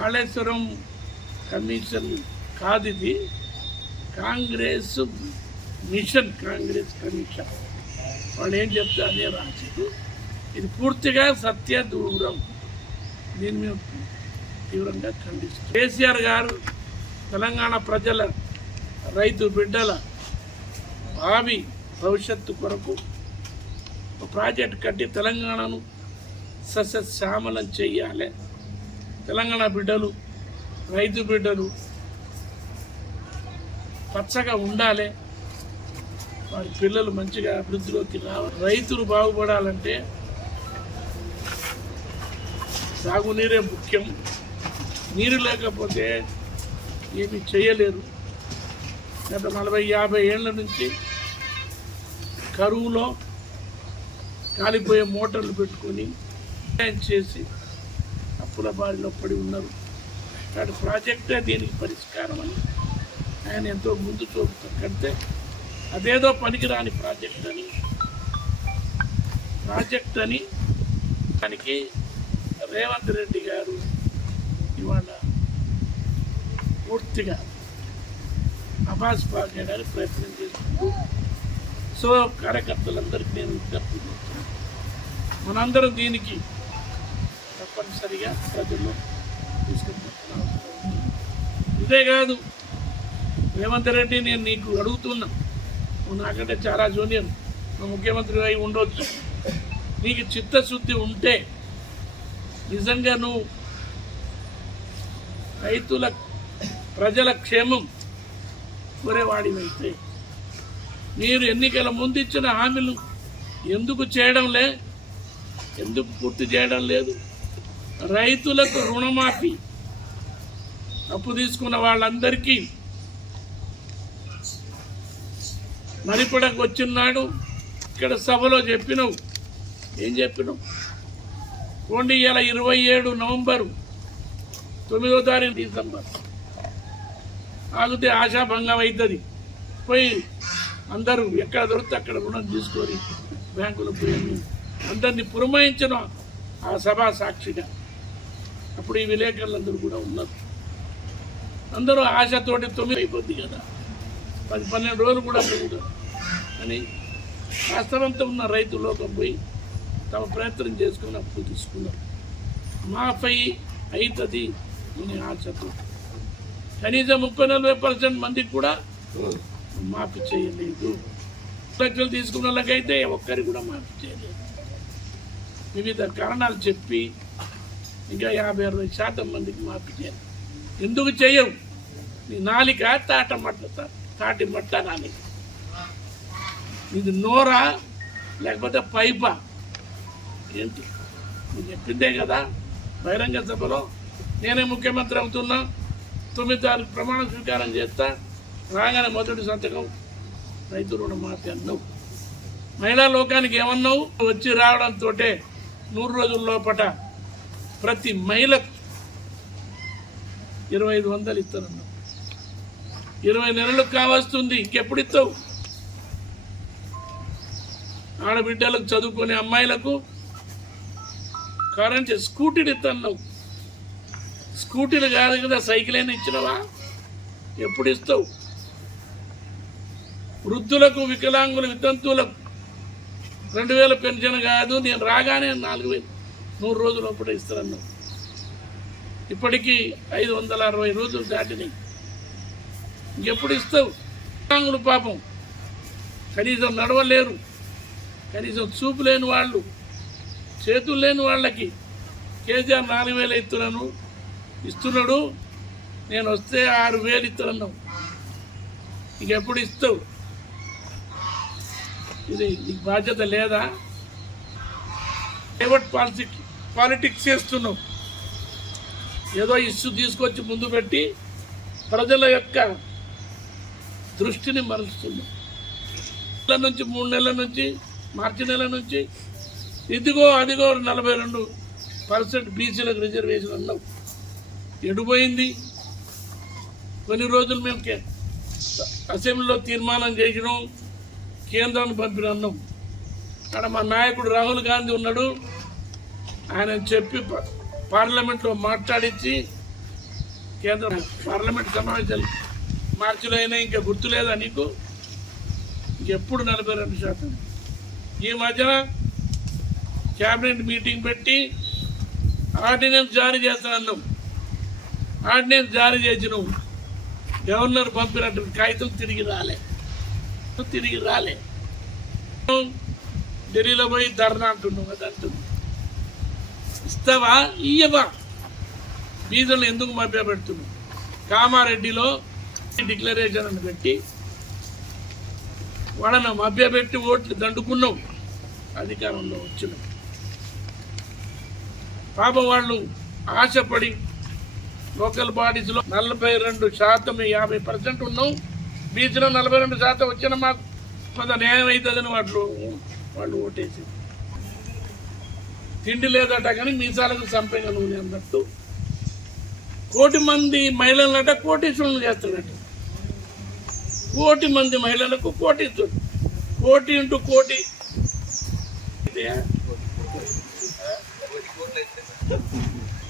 Kaleshwaram commission కాదు, ఇది Congress machine, Congress commission. వాళ్ళు ఏం చెప్తే అదే రాశారు. ఇది పూర్తిగా సత్య దూరం. దీన్ని మేము తీవ్రంగా ఖండిస్తాం. కేసీఆర్ గారు తెలంగాణ ప్రజల, రైతు బిడ్డల భావి భవిష్యత్తు కొరకు ఒక ప్రాజెక్ట్ కట్టి తెలంగాణను సస్యశ్యామలం చెయ్యాలి. తెలంగాణ బిడ్డలు, రైతు బిడ్డలు పచ్చగా ఉండాలి, వారి పిల్లలు మంచిగా అభివృద్ధిలోకి రావాలి. రైతులు బాగుపడాలంటే సాగునీరే ముఖ్యం. నీరు లేకపోతే ఏమి చేయలేరు. గత 40-50 ఏళ్ల నుంచి కరువులో కాలిపోయే మోటార్లు పెట్టుకొని చేసి అప్పుల బారిలో పడి ఉన్నారు. కాబట్టి ప్రాజెక్టే దీనికి పరిష్కారం అని ఆయన ఎంతో ముందు చూపుతారు. కంటే అదేదో పనికిరాని ప్రాజెక్ట్ అని దానికి రేవంత్ రెడ్డి గారు ఇవాళ పూర్తిగా అబాస్ పాకేయడానికి ప్రయత్నం చేస్తున్నారు. సో కార్యకర్తలందరికీ నేను విజ్ఞప్తి చేస్తున్నాను, మనందరం దీనికి తప్పనిసరిగా ప్రజల్లో తీసుకెళ్తున్నాం. ఇదే కాదు, రేవంత్ రెడ్డి, నేను నీకు అడుగుతున్నా, నువ్వు నాకంటే చాలా జూనియర్, నువ్వు ముఖ్యమంత్రి అయి ఉండొచ్చు. నీకు చిత్తశుద్ధి ఉంటే నిజంగా నువ్వు రైతుల, ప్రజల క్షేమం కోరేవాడివైతే మీరు ఎన్నికల ముందు ఇచ్చిన హామీలు ఎందుకు పూర్తి చేయడం లేదు? రైతులకు రుణమాఫీ, అప్పు తీసుకున్న వాళ్ళందరికీ మరిపడకు వచ్చినాడు. ఇక్కడ సభలో చెప్పినావు, ఏం చెప్పినావు? పోండి, ఇలా 27 నవంబరు 9వ తారీఖు డిసెంబర్ ఆగితే ఆశాభంగం అవుతుంది. పోయి అందరూ ఎక్కడ దొరికితే అక్కడ రుణం తీసుకొని బ్యాంకులో పోయి అందరినీ పురమాయించిన ఆ సభా సాక్షిగా. అప్పుడు ఈ విలేకరులందరూ కూడా ఉన్నారు. అందరూ ఆశతోటి 9 అయిపోద్ది కదా, 10-12 రోజులు కూడా పెరుగుతారు అని వాస్తవంతో ఉన్న రైతు లోకం పోయి తమ ప్రయత్నం చేసుకుని అప్పు తీసుకున్నారు. మాఫీ అవుతుంది అనే ఆశతో కనీసం 30-40% మందికి కూడా మాఫీ చేయలేదు. లక్షలు తీసుకున్న వాళ్ళకైతే ఒక్కరికి కూడా మాఫీ చేయలేదు. వివిధ కారణాలు చెప్పి ఇంకా 50-60% మందికి మాఫీ చేయలేదు. ఎందుకు చేయవు? నీ నాలిక తాటి మట్ట నాలిక. ఇది నోరా లేకపోతే పైపా ఏంటి? నువ్వు చెప్పిందే కదా బహిరంగ సభలో, నేనే ముఖ్యమంత్రి అవుతున్నా, 9వ తారీఖు ప్రమాణ స్వీకారం చేస్తా, రాగానే మొదటి సంతకం రైతు రుణమాఫీ అన్నావు. మహిళా లోకానికి ఏమన్నావు? వచ్చి రావడంతో 100 రోజుల లోపల ప్రతి మహిళకు 2500 ఇస్తానన్నావు. 20 నెలలకు కావస్తుంది, ఇంకెప్పుడు ఇస్తావు? ఆడబిడ్డలకు, చదువుకునే అమ్మాయిలకు కరెంట్ స్కూటీలు ఇస్తున్నావు. స్కూటీలు కాదు కదా, సైకిల్ అయినా ఇచ్చినవా? ఎప్పుడు ఇస్తావు? వృద్ధులకు, వికలాంగులు, వితంతువులకు 2000 పెన్షన్ కాదు, నేను రాగానే 4000 100 రోజుల లోపల ఇస్తానన్నావు. ఇప్పటికీ 560 రోజులు దాటినాయి, ఇంకెప్పుడు ఇస్తావు? వికలాంగులు పాపం కనీసం నడవలేరు, కనీసం చూపు లేని వాళ్ళు, చేతులు లేని వాళ్ళకి కేసీఆర్ 4000 ఇస్తున్నాడు, నేను వస్తే 6000 ఇస్తున్నావు. ఇంకెప్పుడు ఇస్తావు? ఇది నీకు బాధ్యత లేదా? ప్రైవేట్ పాలిటిక్స్ చేస్తున్నావు. ఏదో ఇష్యూ తీసుకొచ్చి ముందు పెట్టి ప్రజల యొక్క దృష్టిని మరలుస్తున్నావు. 3 నెలల నుంచి, మార్చి నెల నుంచి ఇదిగో అదిగో 42% బీసీలకు రిజర్వేషన్ అన్నావు. ఎడిపోయింది? కొన్ని రోజులు మేము అసెంబ్లీలో తీర్మానం చేసినాం, కేంద్రాన్ని పంపిన అన్నాం. అక్కడ మా నాయకుడు రాహుల్ గాంధీ ఉన్నాడు, ఆయన చెప్పి పార్లమెంట్లో మాట్లాడించి కేంద్ర పార్లమెంట్ సమావేశాలు మార్చిలో అయినా ఇంకా గుర్తులేదా నీకు? ఇంకెప్పుడు 42%. ఈ మధ్యన క్యాబినెట్ మీటింగ్ పెట్టి ఆర్డినెన్స్ జారీ చేస్తున్నాను. ఆర్డినెన్స్ జారీ చేసినావు, గవర్నర్ పంపినట్టు కాగితం తిరిగి రాలే. ఢిల్లీలో పోయి ధర్నా అంటున్నావు, అది అంటున్నావు. ఇస్తావా? ఇయ్యవా? బీజలు ఎందుకు మభ్య పెడుతున్నావు? కామారెడ్డిలో డిక్లరేషన్ అని పెట్టి వాళ్ళని మభ్య పెట్టి ఓట్లు దండుకున్నావు, అధికారంలో వచ్చినావు. పాపం వాళ్ళు ఆశపడి లోకల్ బాడీస్లో 42% 50% ఉన్నావు. బీచ్లో 42% వచ్చిన మాకు కొంత న్యాయం అవుతుందని వాళ్ళు ఓటేసి తిండి లేదట కానీ మీసాలకు సంపంగ నూనె అన్నట్టు 1 కోటి మంది మహిళలట కోటీశ్వరులు చేస్తున్నట్టు. 1 కోటి మంది మహిళలకు కోటీశ్వరుడు. 1 కోటి ఇంటూ కోటి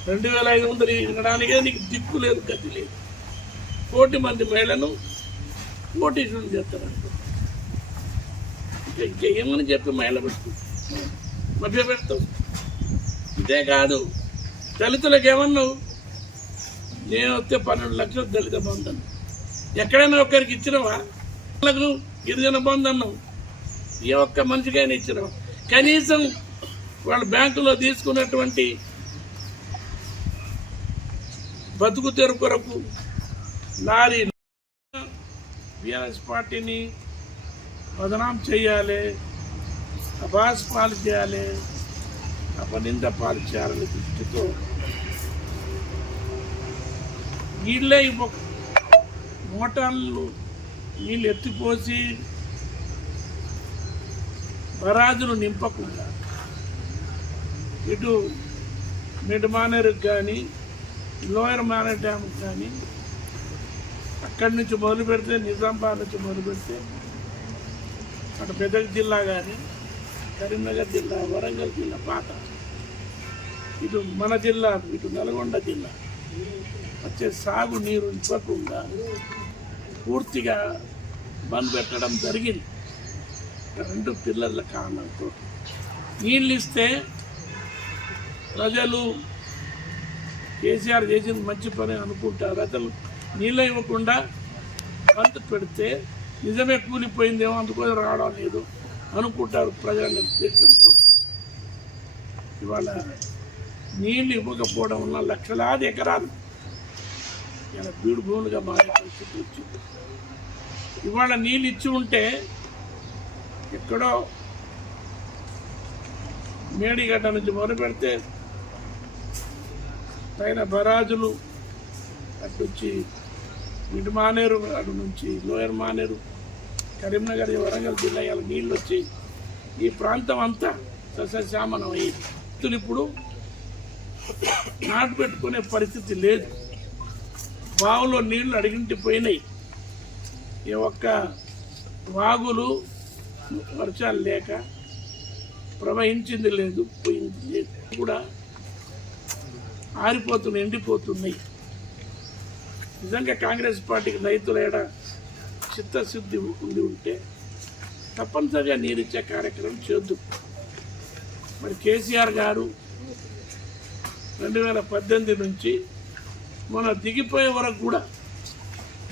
2500 ఇవ్వడానికే నీకు దిక్కు లేదు, గతి లేదు. 1 కోటి మంది మహిళను కోటీశ్వరులు చేస్తారంట. ఇంకా ఏమని చెప్పి మహిళ పెట్టు మభ్య పెడతావు. ఇదే కాదు, దళితులకు ఏమన్నావు? నేను వస్తే 12 లక్షలు దళిత బంధు అన్నావు. ఎక్కడైనా ఒక్కరికి ఇచ్చినవా? వాళ్ళకు గిరిజన బంధు అన్నావు. ఏ ఒక్క మనిషికైనా ఇచ్చినవా? కనీసం వాళ్ళ బ్యాంకులో తీసుకున్నటువంటి బతుకు తెరు కొరకు లారీ బీఆర్ఎస్ పార్టీని బదనాం చేయాలి, అబాస్ పాలు చేయాలి, అపనింద పాలు చేయాలనే దృష్టితో నీళ్ళే మోటార్లు నీళ్ళు ఎత్తిపోసి బరాజును నింపకుండా ఇటు మిడ్ మానేరుకు కానీ లోయర్ మానేర్ డ్యామ్కి కానీ అక్కడి నుంచి మొదలు పెడితే నిజామాబాద్ నుంచి మొదలు పెడితే అటు మెదక్ జిల్లా కానీ కరీంనగర్ జిల్లా, వరంగల్ జిల్లా, పాత ఇటు మన జిల్లా, ఇటు నల్గొండ జిల్లా వచ్చే సాగు నీరు ఇవ్వకుండా పూర్తిగా బంద్ పెట్టడం జరిగింది. 2 పిల్లల కారణంతో నీళ్ళు ఇస్తే ప్రజలు కేసీఆర్ చేసిన మంచి పని అనుకుంటారు. అతను నీళ్ళు ఇవ్వకుండా బంద్ పెడితే నిజమే కూలిపోయిందేమో అందుకోసం రావడం లేదు అనుకుంటారు ప్రజల ఉద్దేశంతో. ఇవాళ నీళ్ళు ఇవ్వకపోవడం వల్ల లక్షలాది ఎకరాలు ఇలా బీడు భూములుగా మారే పరిస్థితి వచ్చింది. ఇవాళ నీళ్ళు ఇచ్చి ఉంటే ఎక్కడో మేడిగడ్డ నుంచి మొదలు పెడితే పైన బరాజులు అటు నుంచి మిడ్ మానేరు, అటు నుంచి లోయర్ మానేరు, కరీంనగర్, వరంగల్ జిల్లా ఇలా నీళ్ళు వచ్చి ఈ ప్రాంతం అంతా సస్యశ్యామలం అయ్యింది. ఇప్పుడు నాటు పెట్టుకునే పరిస్థితి లేదు. బావులో నీళ్లు అడిగింటి పోయినాయి. ఏ ఒక్క వాగులు వర్షాలు లేక ప్రవహించింది లేదు, పోయింది లేదు, కూడా ఆరిపోతున్నాయి, ఎండిపోతున్నాయి. నిజంగా కాంగ్రెస్ పార్టీకి రైతుల ఏడ చిత్తశుద్ధి ఉంటే తప్పనిసరిగా నీరిచ్చే కార్యక్రమం చేద్దాం. మరి కేసీఆర్ గారు 2018 నుంచి మన దిగిపోయే వరకు కూడా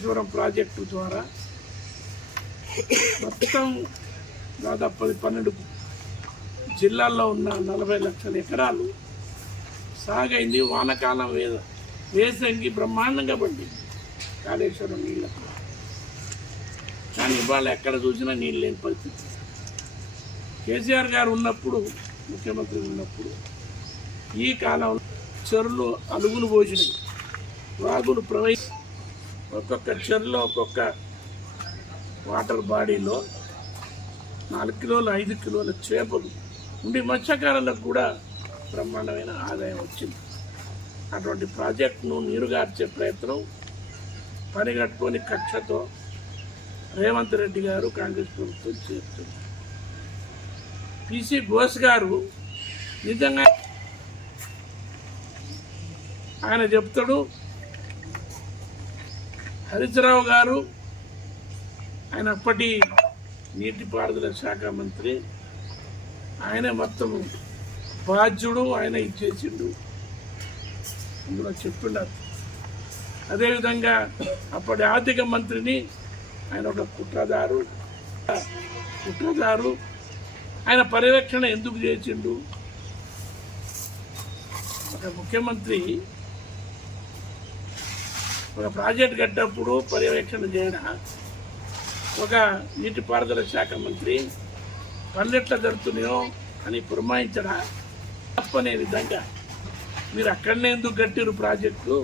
దూరం ప్రాజెక్టు ద్వారా మొత్తం దాదాపు 12 జిల్లాల్లో ఉన్న 40 లక్షల ఎకరాలు సాగైంది. వానకాలం వేసంగి బ్రహ్మాండంగా పడింది కాళేశ్వరం నీళ్ళకు. కానీ ఇవాళ ఎక్కడ చూసినా నీళ్ళు లేని పరిస్థితి. కేసీఆర్ గారు ఉన్నప్పుడు, ముఖ్యమంత్రి ఉన్నప్పుడు ఈ కాలంలో చెరువులు అలుగులు పోసినాయి, వాగులు ప్రవహించి ఒక్కొక్క చెరువులో ఒక్కొక్క వాటర్ బాడీలో 4 కిలోలు 5 కిలోల చేపలు ఉండి మత్స్యకారులకు కూడా బ్రహ్మాండమైన ఆదాయం వచ్చింది. అటువంటి ప్రాజెక్టును నీరుగార్చే ప్రయత్నం పనిగట్టుకొని కక్షతో రేవంత్ రెడ్డి గారు కాంగ్రెస్ ప్రభుత్వం చేస్తుంది. పిసి ఘోష్ గారు నిజంగా ఆయన చెప్తాడు హరీశ్రావు గారు ఆయన అప్పటి నీటిపారుదల శాఖ మంత్రి, ఆయన మొత్తం బాధ్యుడు, ఆయన ఇచ్చేసిండు అందులో చెప్తున్నారు. అదేవిధంగా అప్పటి ఆర్థిక మంత్రిని ఆయన ఒక కుట్రదారు, ఆయన పర్యవేక్షణ ఎందుకు చేసిండు? ఒక ముఖ్యమంత్రి ఒక ప్రాజెక్ట్ కట్టినప్పుడు పర్యవేక్షణ చేయడా? ఒక నీటిపారుదల శాఖ మంత్రి పనులెట్లా జరుగుతున్నాయో అని పురమాయించడా? తప్పనే విధంగా మీరు అక్కడనే ఎందుకు కట్టిరు ప్రాజెక్టు,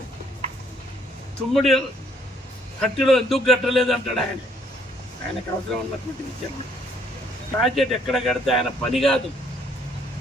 తుమ్మిడి కట్టిలో ఎందుకు కట్టలేదు అంటాడు ఆయనకు అవసరం ఉన్నటువంటి విషయం. ప్రాజెక్ట్ ఎక్కడ కడితే ఆయన పని కాదు,